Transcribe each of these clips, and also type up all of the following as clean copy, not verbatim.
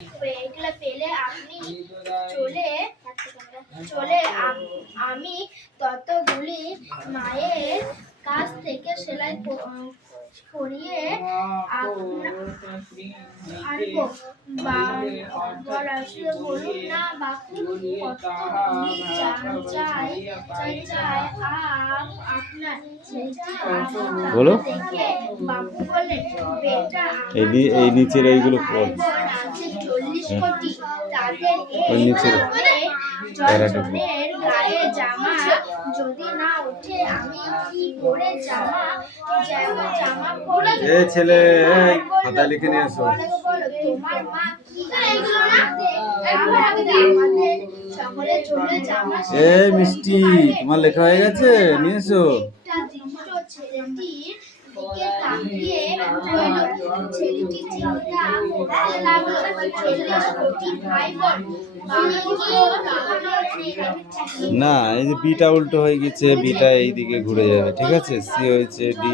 এগুলা পেলে আপনি চলে চলে আমি ততগুলি মায়ের কাছ থেকে সেলাই করিয়ে আনবো। বলুন না বাপু, কত চাই আপনার। বলো দেখে বাপু বললেন, বেটা এই নিচের এইগুলো পড় 40 কোটি, তাদের ওই নিচের জনের গায়ে জামা যদি না ওঠে আমি কি করে জামা পরে? এই ছেলে খাতা লিখে নিয়ে এসো। তোমার মা কি আমাদের সকলের জন্য জামা এই মিষ্টি তোমার লেখা হয়ে গেছে, নিয়ে এসো। ছেলেটির দিকে তাকিয়ে রইল। ছেলেটি চিন্তা করতে লাগলো, 40 কোটি ভাই বোন, না এই যে বিটা উল্টো হয়ে গেছে, বিটা এই দিকে ঘুরে যাবে, ঠিক আছে। সি হয়েছে ডি,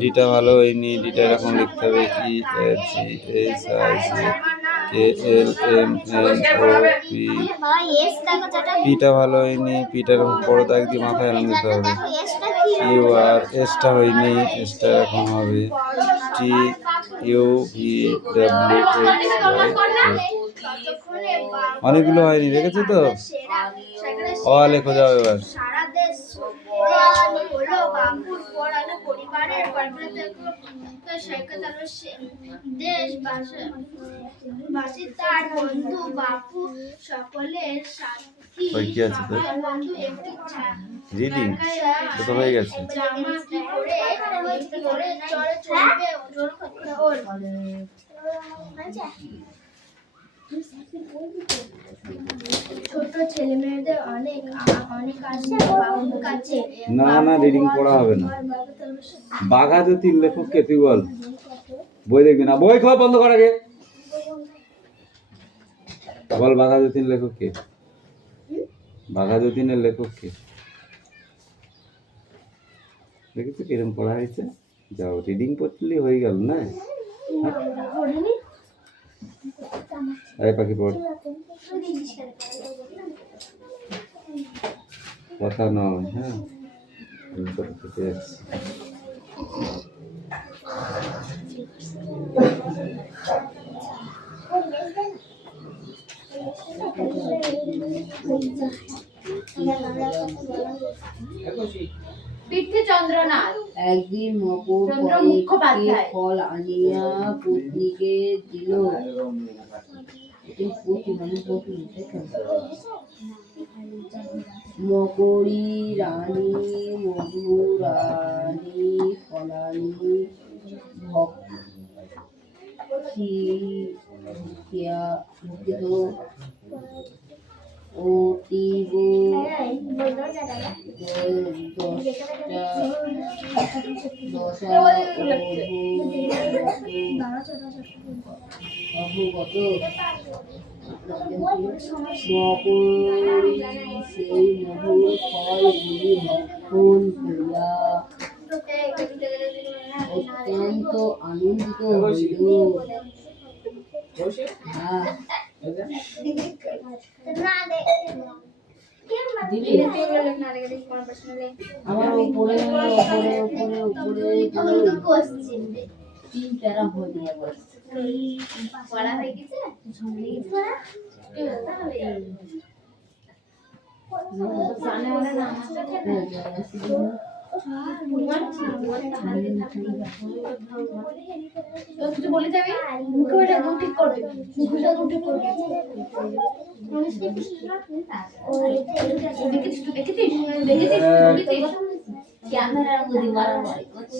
ডিটা ভালো হয়নি, ডিটা এরকম লিখতে হবে E F G H I C K L M N O P. পিটা ভালো হয়নি, পিটার বড় দাগ দিয়ে মাথায় এরকম দিতে হবে। কিউ আর, এসটা হয়নি, এসটা এরকম হবে। T U V W X Y. অনেকগুলো হয়নি, দেখেছো তো। অ লেখো যাও এবার। সারা দেশ হলো বাপুর পড়ানো পরিবারের দেশবাসী তার বন্ধু বাপু সকলের সাথী কি আছে তো বন্ধু একটি রিডিং তো হয়ে গেছে। জামা কি করে চলবে ওর। ছোট ছেলে মেয়েদের অনেক আছে বাবুর কাছে। না না রিডিং পড়া হবে না। বাঘা যতীন লেখক কে তুই বল। বই দেখবি না, বই খাওয়া বন্ধ কর আগে। বল বাঘা যতীন লেখক কে? বাঘা যতীনের লেখক কে? দেখেছো কিরম পড়া হয়েছে। যাও রিডিং পড়লি হয়ে গেল না। এই পাখি পড়। কথা নয়, হ্যাঁ চন্দ্রনাথ। একদিন মকর ফল আনিয়া পত্নীকে দিল। মকরী রানী মধুরানী ফলানি অতীব অবগত। মকরী সেই মধুর ফলগুলি ভক্ষণ করিয়া অত্যন্ত আনন্দিত হইল। আমার উপরে উপরে উপরে উপরে তিন প্যারা হয়ে বসছে। পড়া হয়ে গেছে। কিছু বলে যাবি, মুখে একদম ঠিক করবে, মুখটা একদম ঠিক করবে। দেখেছিস ক্যামেরার মধ্যে মারামারি করছে।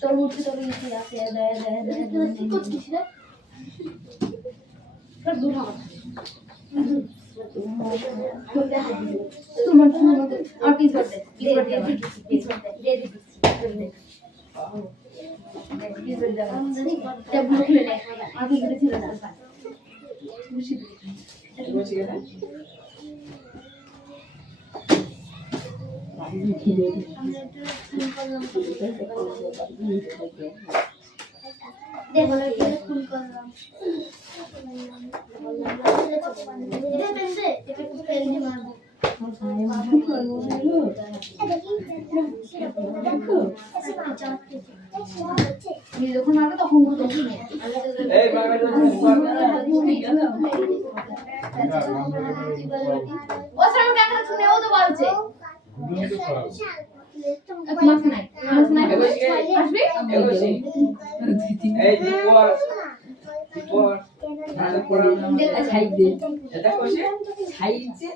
তোর মুখে তোর ইতি আছে দেয় কি করছিস রে? তোর দুটো তোমার আর পিস করতে পিস করতে দিয়ে দিচ্ছি টেবিল খুলে নে আর কি করে ছিল না দেখো এটা ফুল করলাম এটা পেন্সে এটা পেন দিয়ে মারবো যখন মারবো তখন বলবো ও সামনে দেখা শুনে ও তো বলছে মাছ নাই আসবি এই যে পর সাইড দে এটা কইছে সাইড দে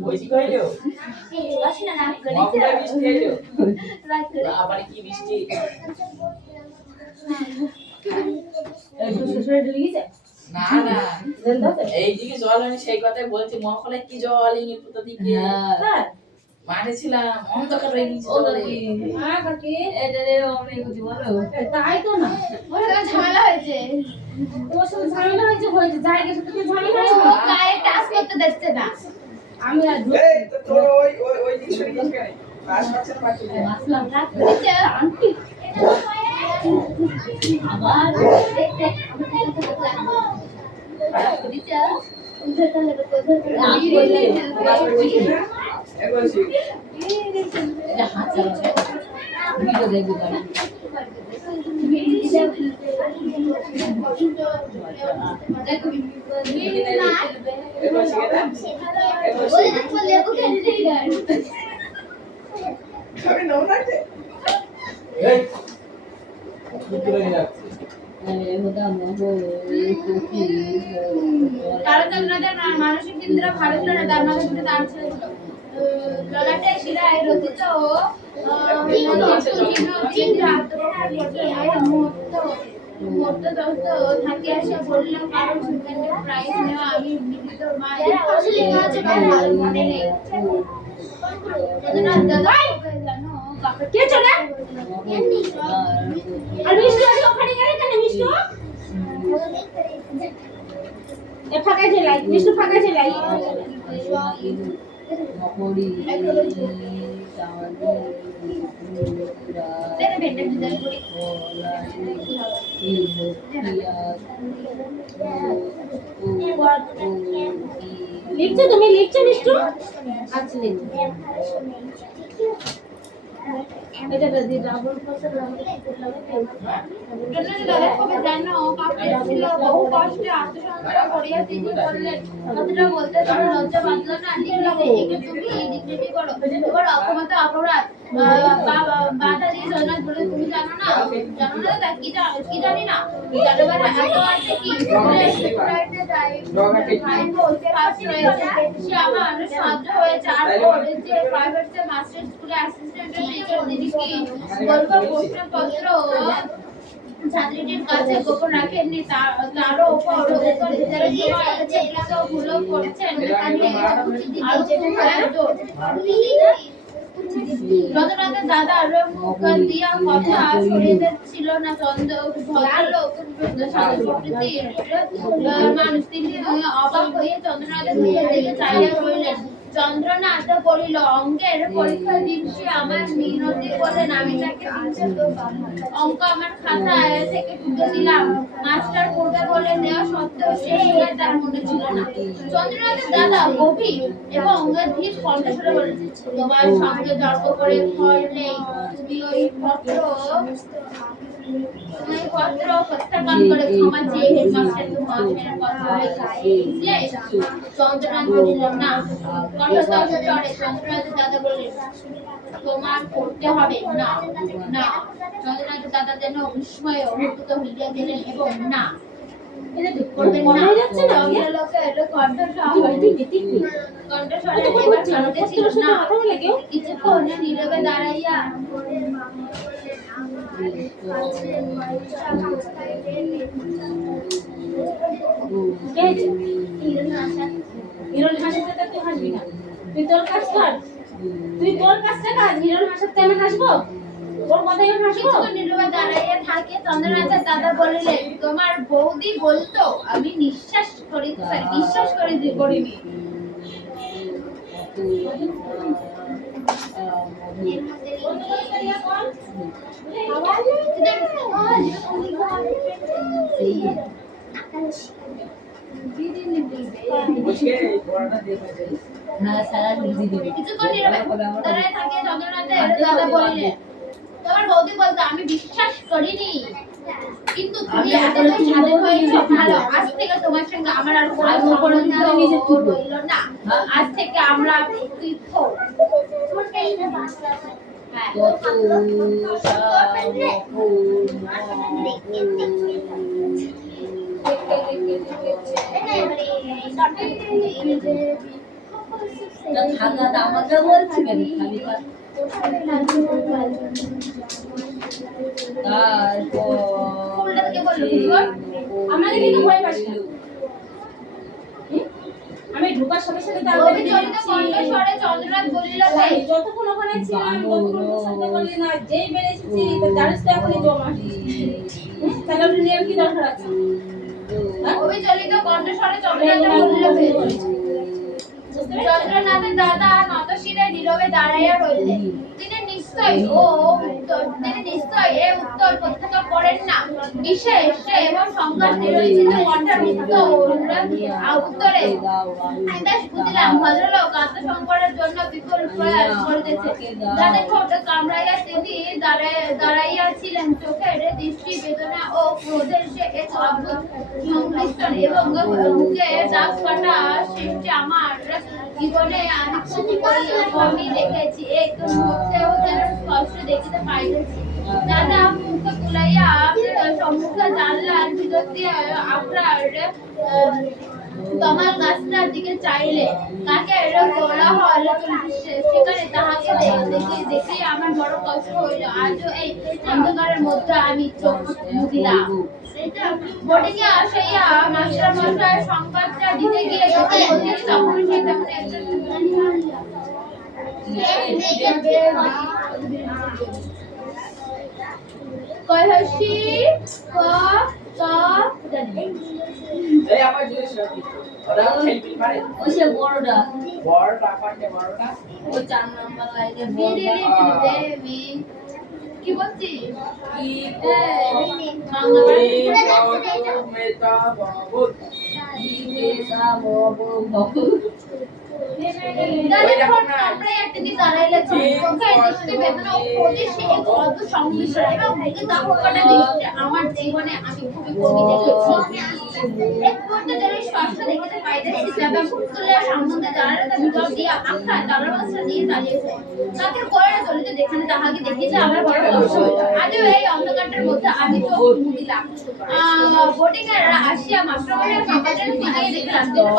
বইছি কইলো মাপলা বৃষ্টি এলো আবার কি বৃষ্টি না না এইদিকে জল হয়নি সেই কথাই বলছি মহলে কি জল এই কোথা থেকে মাঠে ছিলাম অন্ধকার হয়ে গেছে তাই তো না ওরা ঝামেলা হয়েছে তোর সাথে ঝামেলা হয়েছে জায়গার সাথে ঝামেলা ও গায়ে টাচ করতে দিচ্ছে না আমি আর এই তো তোর ওই দিক সরে গেছে কেন কাজ করছে না বাকি আসলাম দিচ্ছে আন্টি আবার দেখতে দিচ্ছে উধর তাহলে বলছি এটা হাত চালাচ্ছে ভিডিও দেখবি গাড়ি আমি নাও না এই কুকুরে নিয়ে যাচ্ছে কারণ আপনাদের মানসিক কেন্দ্র ভালো ছিল না তার মাঝে দুটো তার ছিল ললাটে শিরায় রচিত ও থাকে আসে বললাম কারণ সেখানে প্রাইস নেওয়া আমি নিবিত মা মনে নেই জানো কে চলে আর মিষ্টি আছে ওখানে গেলে কেন মিষ্টি এ ফাঁকা ছেলাই মিষ্টি ফাঁকা ছেলাই তেরে বেটে দিদার করি লিখছো তুমি লিখছো মিষ্টি আচ্ছা লিখছো এটা দি ডাবল ফসল কবে জানো কাপড় ছিল বহু কষ্টে আত্মসংগ্রহ করিয়া তিনি বললেন কথাটা বলতে তোমার লজ্জা বাঁধলো না লিখলে একে তুমি এই ডিগ্রি করো তোমার অক্ষমতা অপরাধ বাধা দিয়ে জগন্নাথ বলে তুমি জানো না তা কি জানি না জানবার এত আছে কি সে আমার সাহায্য হয়েছে আর যে প্রাইভেট মাস্টার স্কুলে অ্যাসিস্ট্যান্ট টিচার দিদি কি বলবো প্রশ্নপত্র ছাত্রীটির কাছে গোপন রাখেননি তারও উপর ভুলও করছেন যতটা দাদার মুখ দিয়া কথা শুনিতে ছিল না ভদ্রলোক মানুষ তিনি অবাক হয়ে চন্দ্রনাথের মুখের দিকে চাইয়া রইলেন চন্দ্রনাথ বলিল, অঙ্কের পরীক্ষা দিচ্ছি, আমার মিনতি বলেন আমি তাকে অঙ্ক আমার খাতায় থেকে টুকে দিলাম। মাস্টার পূর্বে বলে দেওয়া সত্ত্বেও শেষ হয়ে তার মনে ছিল না। চন্দ্রনাথের দাদা গভীর এবং ধীর কণ্ঠস্বরে বলেন, তোমার সঙ্গে তর্ক করে ফল নেই, তুমি ওই পত্র প্রত্যাখ্যান করে ক্ষমা চেয়ে হেডমাস্টারকে মহাশয়ের কথা বুঝলে? চন্দ্রনাথ বলিল, না। কণ্ঠস্বর চড়ে চন্দ্রনাথের দাদা বললেন, তোমার করতে হবে না। না। চন্দ্রনাথের দাদা যেন বিস্ময়ে অভিভূত হইয়া গেলেন এবং না করবেন না। কণ্ঠস্বরে এবার চলতে ছিল না। কিছুক্ষণ নীরবে দাঁড়াইয়া হিরোর হাসিতে তুই হাসবি না, তুই তোর কাজ কর, তুই তোর কাজটা কাজ। হিরোর হাসিতে আমি হাসবো? ওর কথাই আমি হাসবো? কিছুক্ষণ নীরবে দাঁড়াইয়া থাকে চন্দ্রনাথের দাদা বলিলেন, তোমার বৌদি বলতো আমি বিশ্বাস করিনি। কিছুক্ষণ নীরবে দাঁড়াইয়া থাকে চন্দ্রনাথের দাদা বলিলেন, তোমার বৌদি বলতো আমি বিশ্বাস করিনি, কিন্তু তুমি এতটাই স্বাধীন হয়েছো ভালো। আজ থেকে তোমার সঙ্গে আমার আর কোনো সম্বন্ধ রইল না। আজ থেকে আমরা পৃথক। আমাকে বলছি কেন খালি আমাকে কিন্তু ভয় পাচ্ছিল। আমি ঢোকার সাথে সাথে চন্দ্রনাথ বলিল, যতক্ষণ ওখানে ছিলাম ততক্ষণ সাথে বললি না, যেই বেড়েছি জানিস তো এখনই জমা তাহলে ওটা নিয়ে কি দরকার আছে? অবিচলিত কণ্ঠস্বরে চন্দ্রনাথ বলিল, চন্দ্রনাথের দাদা নতশিরে নীরবে দাঁড়াইয়া রইলেন। তিনি নিশ্চয় এ উত্তর প্রত্যাখ্যান করেন না। বিশেষ এবং সংকট নিরঞ্জিত কণ্ঠের উত্তরে আমি বেশ বুঝলাম ভদ্রলোক আত্মসংকটের জন্য বিপুল প্রয়াস করিতেছে। যাদের ঠোঁট কামড়াইয়া তিনি দাঁড়াইয়াছিলেন, চোখের দৃষ্টি বেদনা ও ক্রোধের সে এক অদ্ভুত সংমিশ্রণ এবং মুখে দাগ কাটা সৃষ্টি আমার জীবনে আমি খুব কমই দেখেছি। এক মুহূর্তেও যেন স্পষ্ট দেখিতে পাইতেছি। দাদা মুখ তুলাইয়া সম্মুখে জানলার ভিতর দিয়ে আপনার তমাল গাছটার দিকে চাইলে কাকে কোলাহল সেখানে তাহাকে দেখে আমার বড় কষ্ট হইল। আজও এই অন্ধকারের মধ্যে আমি চোখ মুদিলাম। বোর্ডিংয়ে আসিয়া মাস্টার মশাই সংবাদটা দিতে গিয়ে তখন সে তেমন কৈহসী ক ক এই আমার জিনিস রাখি ওরা খেলতে পারে ওই সে বড়টা বড়টা পারতে বড়টা ওই 4 নাম্বার লাইনে দেবী কি বলছিস? কি বাংলা মেটা বাবু কি দেশা বাবু বাবু আমরা একটা কি দাঁড়াইলে চোখের দৃষ্টি বেদনা ও ক্রোধের সে এক অদ্ভুত সংমিশ্রণ এবং মুখে দাগ কাটা দৃষ্টি আমার জীবনে আমি খুবই কমই দেখেছি। এক মুহূর্তে যেন স্পষ্ট দেখিতে পাইতেছি এবং পুতুলের সম্বন্ধে দাঁড়ালে তার ভিতর দিয়া আখড়া তালাবাসটা দিয়ে দাঁড়িয়েছে। তাকে করে চলিতে দেখানে তাহাকে দেখিতে আমার বড় কষ্ট হইল। আজও এই অন্ধকারটার মধ্যে আমি চোখ মুদিলাম। বোর্ডিং এর আসিয়া মাস্টারমশাইয়ের সংবাদের দিকে দেখলাম তিনি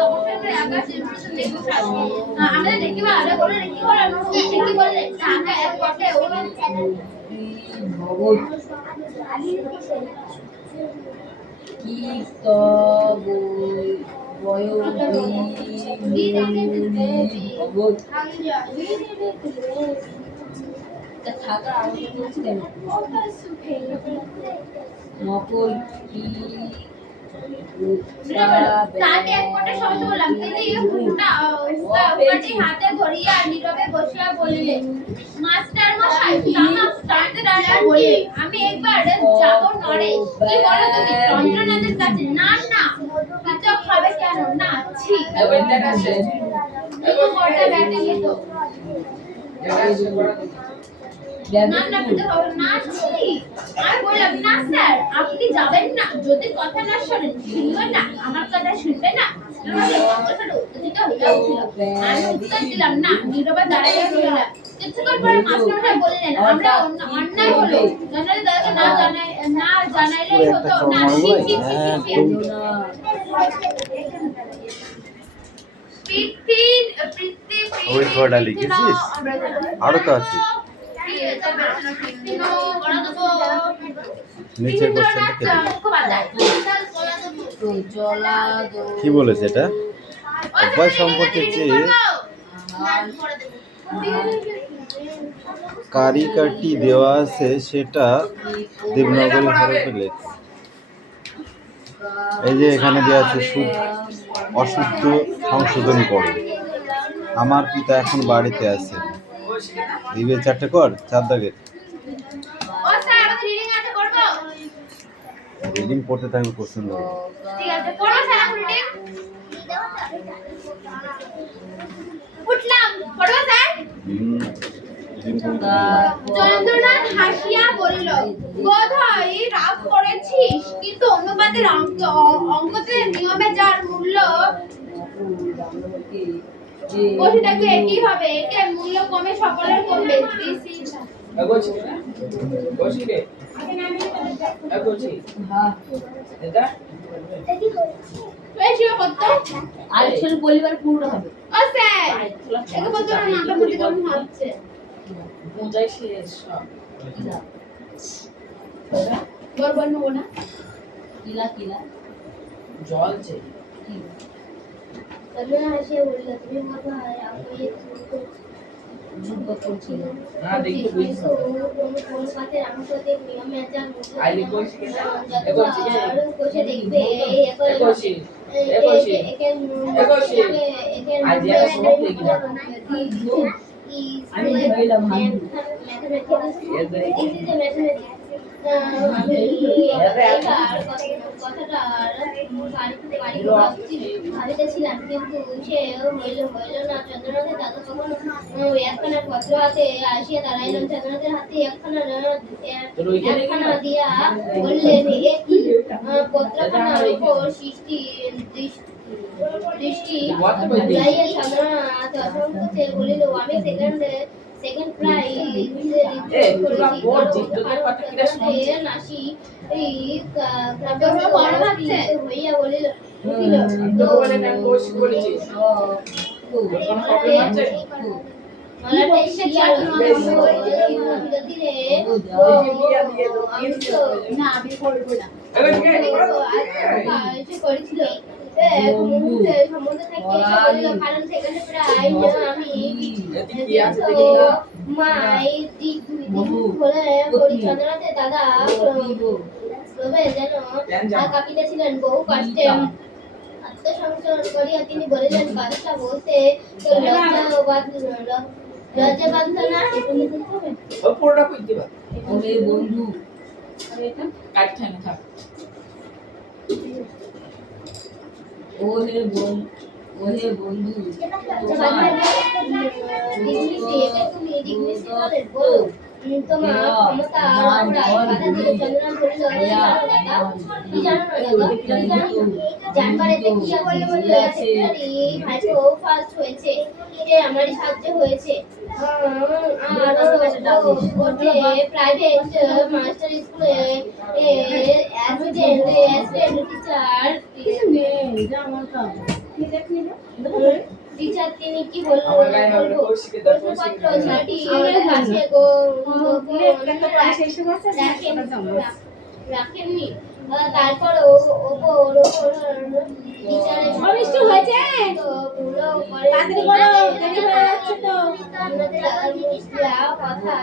তখন আকাশে আমাদের দেখিবা আরে বলে কি হলো কি বললে টাকা এক পটে ওলো ভগত কি তব বয় ভগত থাকা আমি বলছি কেন নকল কি তাকে এক পটে সহজ বললাম কিন্তু ওকাটি হাতে ধরিয়া নীরবে বসিয়া বলিলে, মাস্টার মশাই তামাক টানতে টানতে বলে, আমি একবার যাব নরে। কি বলো তুমি? চন্দ্রনাথের কাছে? না না, পিতা খাবে কেন? না, ছি। এবার দেখা আছে কিন্তু বড়টা ব্যাটে যেত। না না, পিতা খাবে না, ছি। আমি বললাম, না স্যার, আপনি যাবেন না। যদি কথা না শোনেন, শুনবেন না, আমার কথা শুনবে না। আমি উত্তর দিলাম না, নীরবে দাঁড়াইয়া রইলাম। কিছুক্ষণ পরে মাস্টারমশাই বললেন, আমরা অন্যায় হলো জানালে দাদাকে না জানাইলেই হতো। না, ছি ছি ছি ছি। ওই কটা লিখেছিস? আরো তো আছে। নিচের কোশ্চেনটা কে দিল? কি বলেছে এটা? অভ্যাস সম্পর্কে চেয়ে কারিকাটি দেওয়া আছে, সেটা দেবনাগরী হরফে লেখ। এই যে এখানে দেওয়া আছে, অশুদ্ধ সংশোধন করো। আমার পিতা এখন বাড়িতে আছে। দিবে 4টে কর, 4 দাগের। ও স্যার, আমাদের রিডিং আছে, করব? রিডিং পড়তে থাকবে, কোশ্চেন দেবো। ঠিক আছে, করব স্যার এখন রিডিং। উঠলাম, করব স্যার? চন্দ্রনাথ হাসিয়া বলিল, বোধহয় রাগ করেছিস, কিন্তু অনুপাতের অঙ্কতে নিয়মে যার মূল্য বসে থাকবে একই হবে। একে মূল্য কমে সকলের কমবে। এগোছি না গোছি রে এগোছি হ্যাঁ এটা এই শিব কত আরেকজন পরিবার পূর্ণ হবে। ও স্যার, একে বলতো না, নামটা বলতে কেমন হচ্ছে? পূজাই শেষ সব বলবো না। কিলা কিলা জল যে চন্দ্রনাথ হাসিয়া বলিল, তুমি বোধহয় রাগ করেছিস। না দেখি বুঝছো অনুপাতের অঙ্কতে নিয়মে যার মূল্য আইলি কোছি না এগোছি কোষে দেখবে এগোছি একের এগোছি আজ এর সব লিখি না আমি বললাম ভাবিতেছিলাম, কিন্তু সে হইল না। চন্দ্রনাথের দাদা তখন একখানা পত্র হাতে আসিয়া দাঁড়াইলেন। চন্দ্রনাথের হাতে একখানা দিয়া বললেন, এ কি? পত্রখানার উপর দৃষ্টি লাইয়া চন্দ্রনাথ অসংকোচে বলিল, আমি সেকেন্ড প্রাইজ নাসি হইয়া বলিল, করেছিল কারণ সেখানে প্রায় আমি চন্দ্রনাথের দাদা যেন কাঁপিতেছিলেন। বহু কষ্টে আত্মসংশোধন করিয়া তিনি বলিলেন, কথাটা বলতে লজ্জা বাঁধল না? বন্ধু কাটছে না থাক ওহে বন্ধু তুমি বলো, তোমার ক্ষমতা বাধা দিলে। চন্দ্রনাথ বলিল, কি জানো না? জানবার এতে কি আছে? ভাইপো ফার্স্ট হয়েছে, সে আমারই সাহায্য হয়েছে। প্রাইভেট মাস্টার স্কুলে অ্যাসিস্ট্যান্ট টিচার তিনি কি বলবো? প্রশ্নপত্র ছেলেটি কাছে রাখেননি। তারপর ওপর টিচারের হয়েছে কথা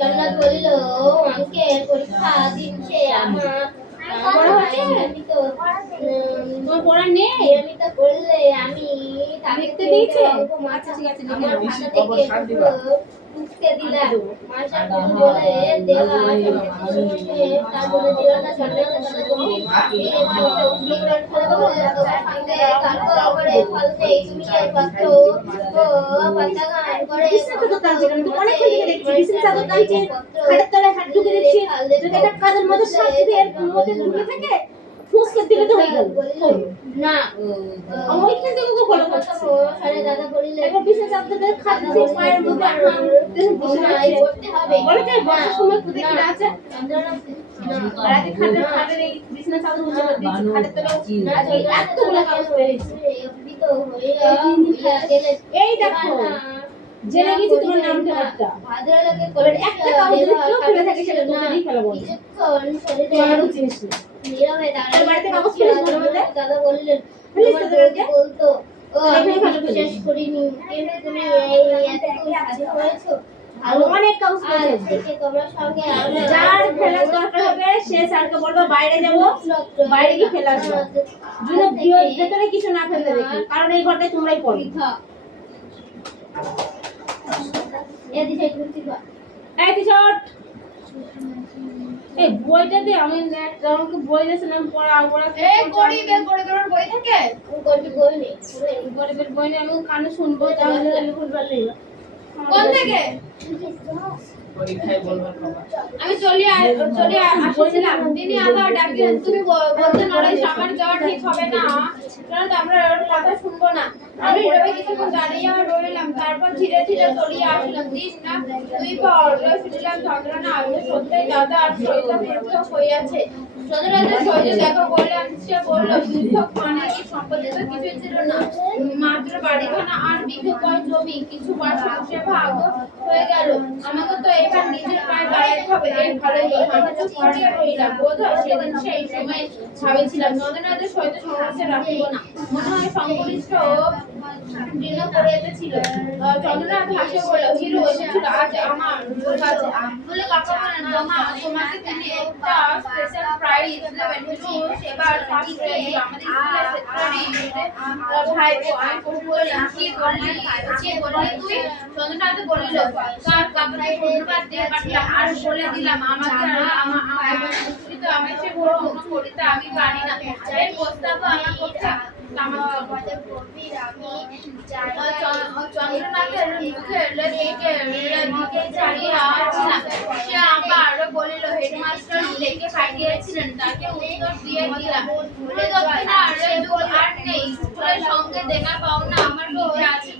জগন্নাথ বলিল অঙ্কের পরীক্ষা দিচ্ছে আমার বড় হচ্ছে? নিয়মিত তোমার পড়া নেই? নিয়মিত করলে আমি তাকে লিখতে দিয়েছে? অঙ্ক আচ্ছা ঠিক আছে, আমার লিখে খাতা দাও। থেকে টুকতে দিলাম মাস্টার কিছু বলে দেওয়া সঙ্গে তারপরে দিল না জগন্নাথ কথা গম্ভীর বিকরণ করে বলে তোমার সঙ্গে তর্ক করে ফলতে তুমি এই পত্র ও পাতাগান করে বিছানা চাদর টানছে কেন? তো অনেকক্ষণ থেকে দেখছি বিছানা চাদর টানছে, খাটের তলায় হাত ঢুকে দিচ্ছে। যদি এটা কাজের মধ্যে সাপ যদি এর মধ্যে ঢুকে থাকে, ফুসকে দিলে তো হয়ে গেল। না আমার এখান থেকে ওকে ফলো করছে। সারে দাদা বলিলেন একবার বিছানা চাদর খাট দিয়ে পায়ের মধ্যে আরাম দেখুন বিছানায় পড়তে হবে বলে যে বসার সময় খুদে কি আছে? না রাতে খাটের এই বিছানা চাদর উঁচু করে দিচ্ছে, খাটের তলায় এতগুলো কাগজ পেয়েছে। এই দেখো জেনে গেছি তোমার নাম ঠেকাটা। এবার একটা কাগজ যদি কেউ ফেলে থাকে সেটা তোমরা দিয়ে ফেলাবো। তোমারও চিনিস না। তোর বাড়িতে কাগজ ফেলিস না বলে? দাদা বললেন ফেলিস তো তোদেরকে? বলতো ও আমি এখানে ভালো বিশ্বাস করিনি কিন্তু তুমি এই এতটুকু সাধু হয়েছো আর অনেক কাগজ আজ পেয়েছে। থেকে তোমার সঙ্গে আমরা যার ফেলার দরকার হবে সে স্যারকে বলবো বাইরে যাবো, বাইরে গিয়ে ফেলে আসবো। জন্য ভেতরে কিছু না ফেলতে দেখি, কারণ এই ঘরটায় তোমরাই পড়ো। এদিকে ঘুরতে পার এই টিচার এই বইটা দে, আমি আমাকে বই দিয়েছিলাম পড়া গরিবের বই থাকে গরিবের বই নেই গরিবের বই নিয়ে আমি কানে শুনবো, তাহলে ভুলবার নেই। কোন থেকে পরীক্ষায় বলবার খবর। আমি চলে আসছিলাম তিনি আবার ডাকলেন তুমি বলতে নড়াই আমার যাওয়া ঠিক হবে না কারণ আমরা ওর কথা শুনবো না আমি এভাবে কিছুক্ষণ দাঁড়িয়ে রইলাম তারপর ধীরে ধীরে চলিয়ে আসলাম দিস না তুই পর শুনলাম যন্ত্রণা আমি সত্যই দাদা আর সহিত পৃথক হইয়াছে চন্দ্ররাজের সহিত দেখা করলাম সে বলল পৃথক মানে কি সম্পত্তি তো কিছুই ছিল না মাত্র বাড়িখানা আর বিঘে কয় জমি কিছু বসে ভাগ হয়ে গেল আমাকে তো এবার নিজের পায়ে দাঁড়াতে হবে এই ভালোই কথা আমি চুপ করে রইলাম বোধ হয় সেদিন সেই সময় ভাবেছিলাম নন্দনাথের সহিত সমস্যা রাখিব না মনে হয় সংকলিষ্ট দৃঢ় করে এসেছিল চন্দ্রনাথ হাসে বলল হিরো এসেছিল আজ আমার কাছে বলে কাকা বলেন মামা তোমাকে তিনি একটা স্পেশাল প্রাইজ দেবেন হিরো এবার ফার্স্ট প্রাইজ আমাদের স্কুলের সেক্রেটারি ভাই আমি কবি বললাম কি বললি তুই চন্দ্রনাথ বলিল তার কাকাকে ধন্যবাদ দিয়ে পাঠালাম আর বলে দিলাম আমাকে আমার আমি সে বড় করিতে আমি পারি না এই প্রস্তাব আমার পক্ষে চন্দ্রনাথের মুখে দিকে চালিয়ে আসছিলাম সে আবার বলিল হেডমাস্টার ডেকে পাঠিয়েছিলেন তাকে উত্তর দিয়ে দিলাম বলে দক্ষিণা আর নেই স্কুলের সঙ্গে দেখা পাও না আমার বিয়ে আছে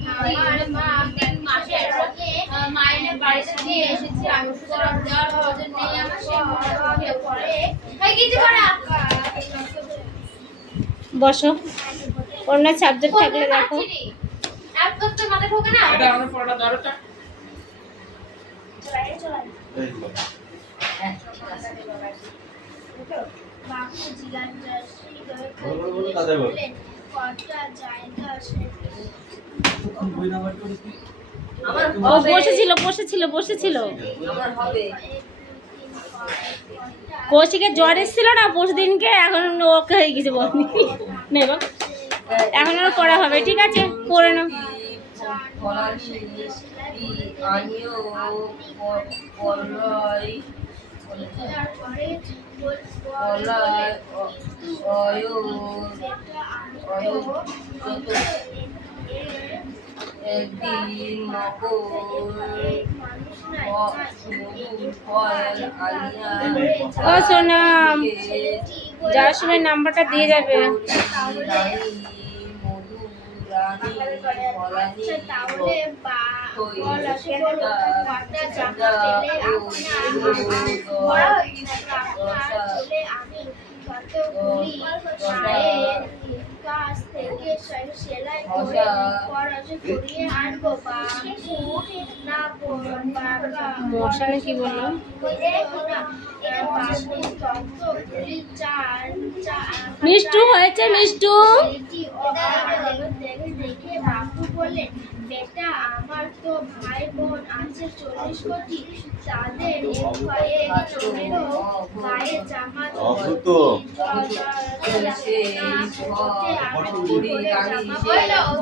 তিন মাসের মাইনে বাড়িতে দিয়ে এসেছি আমি সুতরাং দেওয়ার প্রয়োজন নেই আমার সেই পরে কিছু করা বসো, অন্য সাবজেক্ট থাকলে দেখো। এক করতে মাথা ঢোকে না এটা আমার পড়া দরটা। বাপু জিজ্ঞাসা কটা জায়গা ও বসেছিল কৌশিকের জ্বর এসেছিল না পরশুদিনকে, এখন ওকে হয়ে গেছে বলনি নেব, এখন আর করা হবে। ঠিক আছে, করে নাও। ও সোনাম, যাওয়ার সময় নাম্বারটা দিয়ে যাবে। কাছ থেকে সেলাই করে পড়াশোনা করিয়ে আনবো না মশানে কি বললো? মিষ্টু হয়েছে মিষ্টু দেখে বাপু বললেন বেটা আমার তো ভাই বোন আছে 40 কোটি, তাদের এক জনেরও গায়ে জামা অভূত।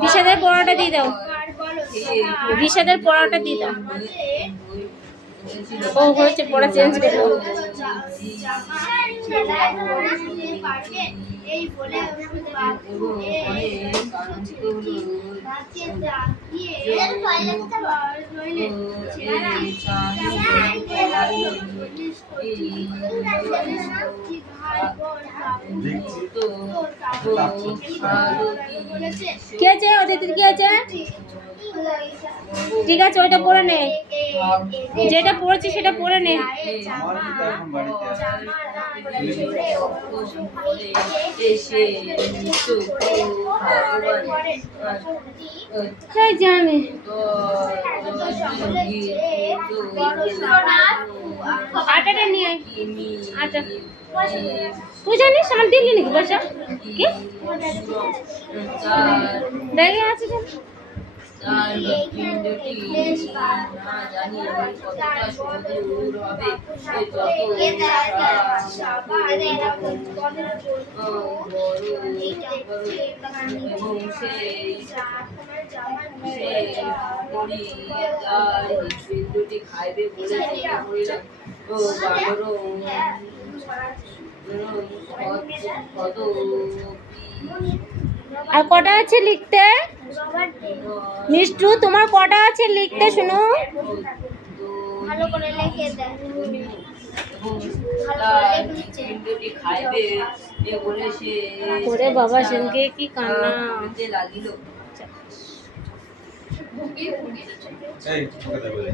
দিশাদের পড়াটা দিয়ে দাও, দিশাদের পড়াটা দিয়ে দাও। ও হয়েছে, পড়া চেঞ্জ করো। এই বলে বাবু কি আছে অদিতির, কি আছে? ঠিক আছে, ওইটা পড়ে নে, যেটা পড়ছি সেটা পড়ে নে। তাই জানি আটাটা নিয়ে আয়। আটা তুই জানিস আমার দিল্লি নাকি পয়সা? কি ব্যাগে আছে তো? খাইবে বলে আর কটা আছে লিখতে? মিষ্টু তোমার কটা আছে লিখতে শুনো? ভালো করে লিখে দেন। ওরে বাবা, সেনকে কি কান্না। এই কথা বলে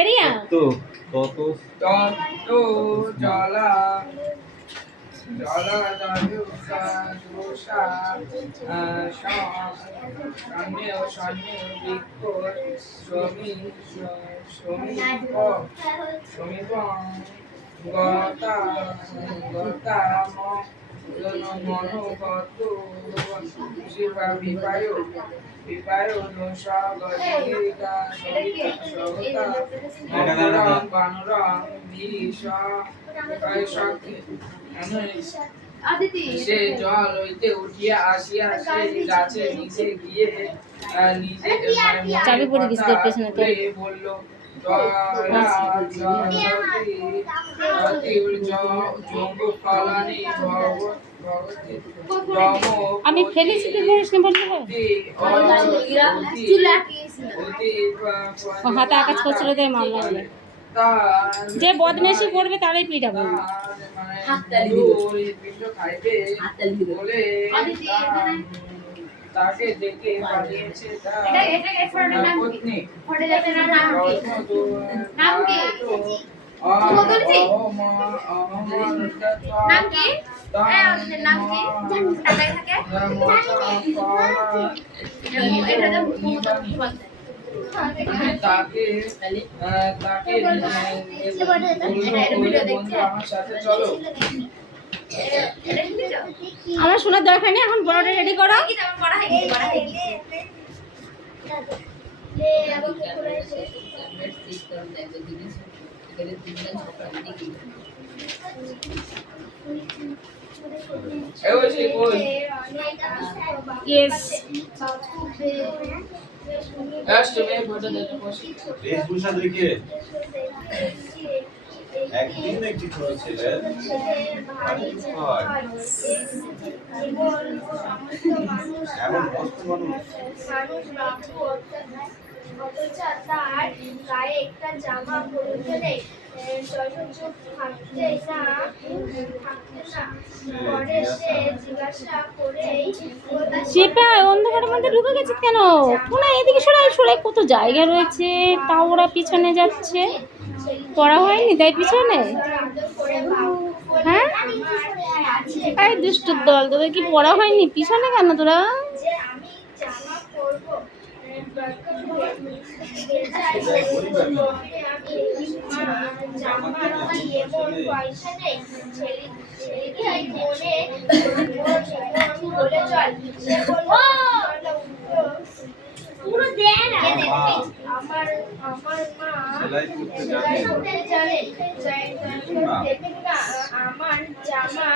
এরিয়া তো কত জলা জলা শ্রমিক গতা গতাম মনোগত শিবা বিপায় বিপায় সগরিতা সগতা মনোরম বানরম বিশা শক্তি সে জল হইতে উঠিয়া আসিয়া সেই গাছে নিচে গিয়ে নিজে চাবি পড়ে গেছে তোর পেছনে তো। বলল আমি ফেলেছি, তুই বলিস না বলতে হয়। ও হাতে আকাশ করছিল তাই মারলাম। যে বদমেশি করবে তারাই পিটাবো। তাকে দেখে পালিয়েছে তাকে তাকে আমার সাথে চলো। আমার শোনার দরকার নেই, এখন বড়টা রেডি করো। ইয়েস বেশভূষা দেখে একদিন একটি করেছিলেন এমন বস্তু মানুষ তার গায়ে একটা জামা পরতে নেই, থাকতে না পরে সে জিজ্ঞাসা করেই চেপা অন্ধকারের মধ্যে ঢুকে গেছে কেন? না এদিকে সরাই সরাই, কত জায়গা রয়েছে, তাও ওরা পিছনে যাচ্ছে। পড়া হয়নি তাই পিছনে? হ্যাঁ এই দুষ্টুর দল, তোদের কি পড়া হয়নি? পিছনে কেন তোরা? যে আমি জামা পরবো জামার এমন পয়সা নেই ছেলেকে মনে বলে চল সে বলল পুরো দে না আমার মা সেলাই করতে জানে আমার জামা